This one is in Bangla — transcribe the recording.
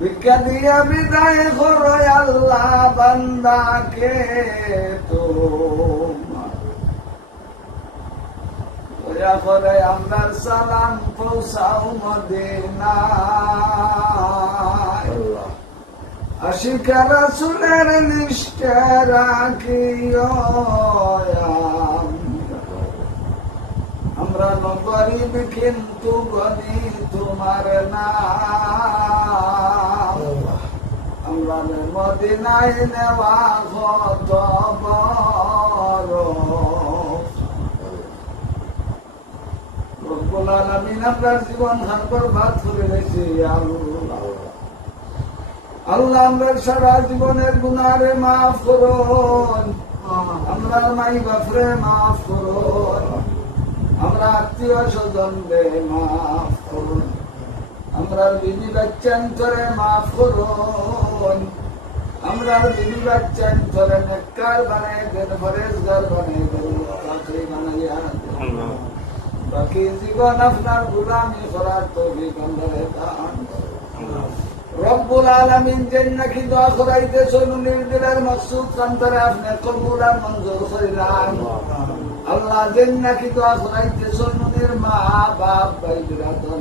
ভিক্ষা দিয়া বিদায় করো আল্লাহ বান্দাকে তোমার দয়া করে আমরার সালাম পৌঁছাও মদিনায়। আশিকা রাসূলের লিস্টে রাখিও আমরা গরিব কিন্তু গনি তোমার নাম। আমরা মদিনায় নেওয়া কত বড়। রব্বুল আলামিন আপনার জীবন হার বরবাদ করে রেখেছি আল্লাহ। আল্লাহ আমরা সারা জীবনের গুনারে মাফ করুন, আমরা মাই বাপরে মাফ করুন, আমরা আত্মীয় স্বজনরে মাফ করুন, আমরা বিবি বাচ্চান করে মাফ করুন, আমরা বিবি বাচ্চান করে নেককার বানাই দেন, ফরেজগার বানাই দেন, কাছে বানাইয়া দেন। বাকি জীবন আপনার গোলামি করার তৌফিক আমাদের দান। রব্বুল আলামিন জান্নাতি দোয়া করাইতে চলুনের দিলের মাকসুদ কান্তরে আপনি কবুল আর মঞ্জুর করিলাম। আল্লাহ জান্নাতি দোয়া করাইতে চলুনের মা বাপ ভাই বিরাদর